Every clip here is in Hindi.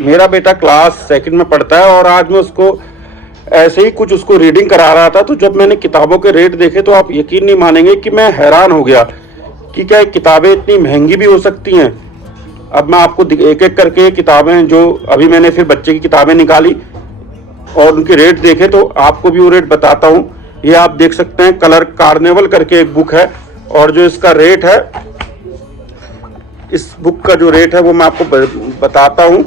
मेरा बेटा क्लास सेकंड में पढ़ता है और आज मैं उसको ऐसे ही कुछ उसको रीडिंग करा रहा था, तो जब मैंने किताबों के रेट देखे तो आप यकीन नहीं मानेंगे कि मैं हैरान हो गया कि क्या किताबें इतनी महंगी भी हो सकती हैं। अब मैं आपको एक एक करके किताबें, जो अभी मैंने फिर बच्चे की किताबें निकाली और उनके रेट देखे, तो आपको भी वो रेट बताता हूँ। ये आप देख सकते हैं, कलर कार्निवल करके एक बुक है, और जो इसका रेट है, इस बुक का जो रेट है वो मैं आपको बताता हूँ।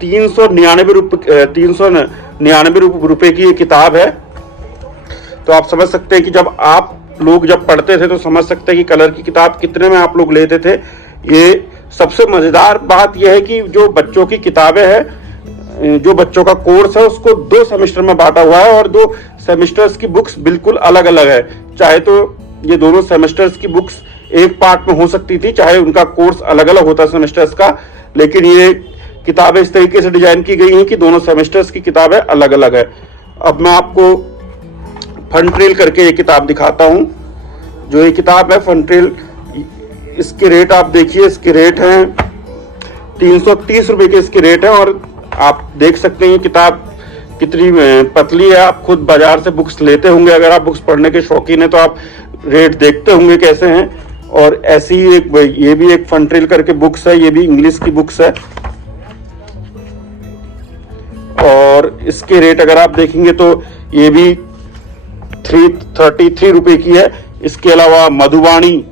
399 रुपये की ये किताब है। तो आप समझ सकते हैं कि जब आप लोग जब पढ़ते थे तो समझ सकते हैं कि कलर की किताब कितने में आप लोग लेते थे। ये सबसे मज़ेदार बात यह है कि जो बच्चों की किताबें हैं, जो बच्चों का कोर्स है, उसको 2 सेमेस्टर में बांटा हुआ है और 2 सेमेस्टर्स की बुक्स बिल्कुल अलग अलग है। चाहे तो ये दोनों सेमेस्टर्स की बुक्स एक पार्ट में हो सकती थी, चाहे उनका कोर्स अलग अलग होता सेमेस्टर्स का, लेकिन ये किताबें इस तरीके से डिजाइन की गई हैं कि दोनों सेमेस्टर्स की किताबें अलग अलग है। अब मैं आपको फन ट्रेल करके ये किताब दिखाता हूँ। जो ये किताब है फन ट्रेल, इसके रेट आप देखिए, इसके रेट हैं 330 रुपये के इसके रेट है। और आप देख सकते हैं किताब कितनी पतली है। आप खुद बाजार से बुक्स लेते होंगे, अगर आप बुक्स पढ़ने के शौकीन है तो आप रेट देखते होंगे कैसे हैं। और ऐसी ही ये भी एक फन ट्रेल करके बुक्स है, ये भी इंग्लिश की बुक्स है और इसके रेट अगर आप देखेंगे तो ये भी 333 रुपये की है। इसके अलावा मधुवाणी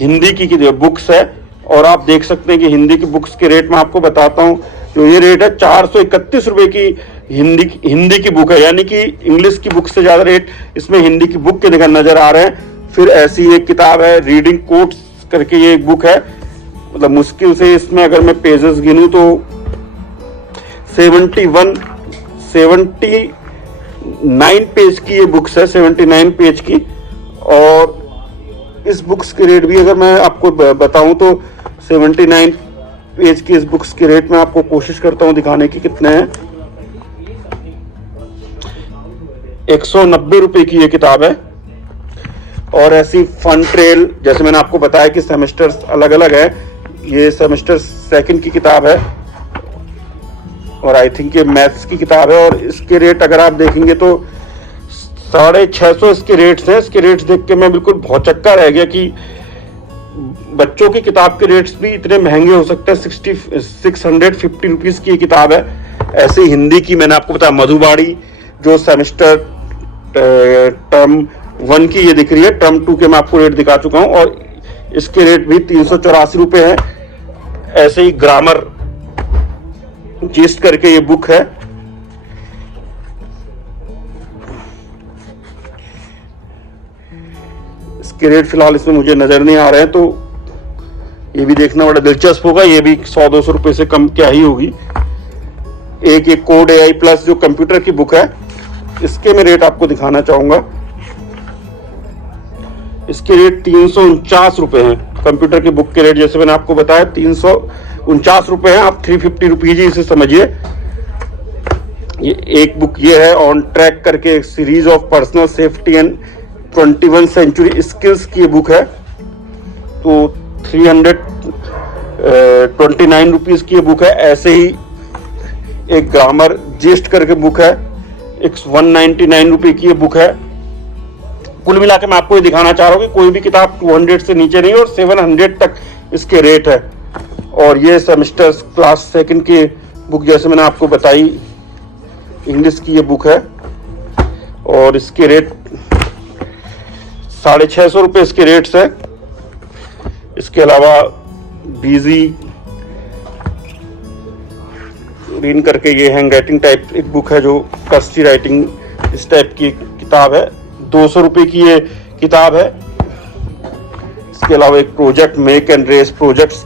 हिंदी की जो बुक्स है, और आप देख सकते हैं कि हिंदी की बुक्स के रेट मैं आपको बताता हूँ। जो ये रेट है 431 रुपये की हिंदी की बुक है, यानी कि इंग्लिश की बुक से ज़्यादा रेट इसमें हिंदी की बुक के नज़र आ रहे हैं। फिर ऐसी एक किताब है रीडिंग कोट्स करके, ये एक बुक है, मतलब मुश्किल से इसमें अगर मैं पेजेस गिनूँ तो 79 पेज की ये बुक्स है, 79 पेज की। और इस बुक्स के रेट भी अगर मैं आपको बताऊं तो 79 पेज की इस बुक्स के रेट में आपको कोशिश करता हूं दिखाने की कितने हैं। 190 रुपये की ये किताब है। और ऐसी फन ट्रेल, जैसे मैंने आपको बताया कि सेमेस्टर्स अलग अलग है, ये सेमेस्टर सेकंड की किताब है और आई थिंक ये मैथ्स की किताब है। और इसके रेट अगर आप देखेंगे तो 650 इसके रेट्स हैं। इसके रेट्स देख के मैं बिल्कुल भौचक्का रह गया कि बच्चों की किताब के रेट्स भी इतने महंगे हो सकते हैं। 650 रुपीज़ की किताब है। ऐसे हिंदी की मैंने आपको बताया मधुबाड़ी, जो सेमेस्टर टर्म 1 की ये दिख रही है, टर्म 2 के मैं आपको रेट दिखा चुका हूँ और इसके रेट भी 384 रुपये हैं। ऐसे ही ग्रामर जिस्ट करके ये बुक है, इसके रेट फिलहाल इसमें मुझे नजर नहीं आ रहे हैं, तो ये भी देखना बड़ा दिलचस्प होगा। ये भी 100-200 रुपये से कम क्या ही होगी। एक कोड AI प्लस जो कंप्यूटर की बुक है, इसके मैं रेट आपको दिखाना चाहूंगा। इसके रेट 349 रुपये हैं। कंप्यूटर की बुक के रेट जैसे मैंने आपको बताया 349 रुपये हैं। आप 350 रुपीज ही इसे समझिए। ये एक बुक ये है ऑन ट्रैक करके, एक series of personal safety and 21 century skills की बुक है, तो 329 रुपीज की ये बुक है। ऐसे ही एक ग्रामर जिस्ट करके बुक है, 199 रुपये की ये बुक है। कुल मिला के मैं आपको ये दिखाना चाह रहा हूँ कि कोई भी किताब 200 से नीचे नहीं और 700 तक इसके रेट है। और ये सेमेस्टर क्लास सेकंड की बुक जैसे मैंने आपको बताई, इंग्लिश की ये बुक है और इसके रेट 650 रुपये इसके रेट्स है। इसके अलावा बिजी रीन करके ये हैंड राइटिंग टाइप एक बुक है, जो कर्सिव राइटिंग इस टाइप की किताब है, 200 रुपये की ये किताब है। इसके अलावा एक project make and race projects,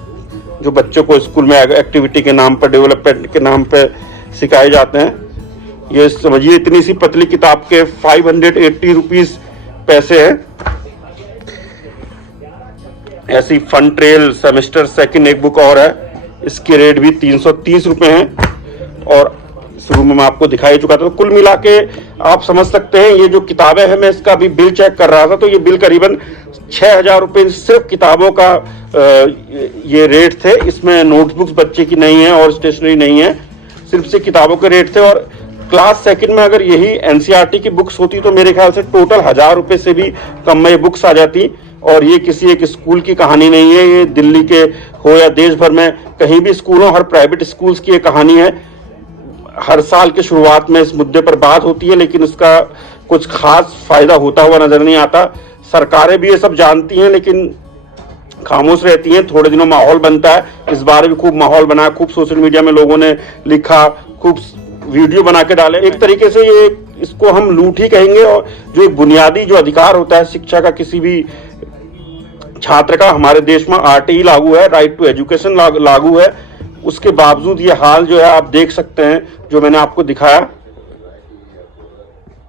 जो बच्चों को स्कूल में एक्टिविटी के नाम पर, डेवलपमेंट के नाम पर सिखाए जाते हैं। ये समझिए इतनी सी पतली किताब के 580 रुपीज़ पैसे हैं। ऐसी फन ट्रेल सेमेस्टर सेकंड एक बुक और है, इसके रेट भी 330 रुपये हैं और शुरू में मैं आपको दिखाई चुका था। तो कुल मिला के आप समझ सकते हैं ये जो किताबें हैं, मैं इसका अभी बिल चेक कर रहा था तो ये बिल करीबन 6,000 रुपये सिर्फ किताबों का ये रेट थे। इसमें नोटबुक्स बच्चे की नहीं है और स्टेशनरी नहीं है, सिर्फ से किताबों के रेट थे। और क्लास सेकंड में अगर यही एनसीईआरटी की बुक्स होती तो मेरे ख्याल से टोटल 1000 रुपए से भी कम में ये बुक्स आ जाती। और ये किसी एक स्कूल की कहानी नहीं है, ये दिल्ली के हो या देश भर में कहीं भी स्कूल हो, हर प्राइवेट स्कूल्स की ये कहानी है। हर साल के शुरुआत में इस मुद्दे पर बात होती है, लेकिन इसका कुछ खास फायदा होता हुआ नजर नहीं आता। सरकारें भी ये सब जानती हैं लेकिन खामोश रहती हैं। थोड़े दिनों माहौल बनता है, इस बार भी खूब माहौल बना, खूब सोशल मीडिया में लोगों ने लिखा, खूब वीडियो बना के डाले। एक तरीके से ये इसको हम लूट ही कहेंगे। और जो एक बुनियादी जो अधिकार होता है शिक्षा का, किसी भी छात्र का, हमारे देश में आरटीई लागू है, राइट टू एजुकेशन लागू है, उसके बावजूद ये हाल जो है आप देख सकते हैं जो मैंने आपको दिखाया।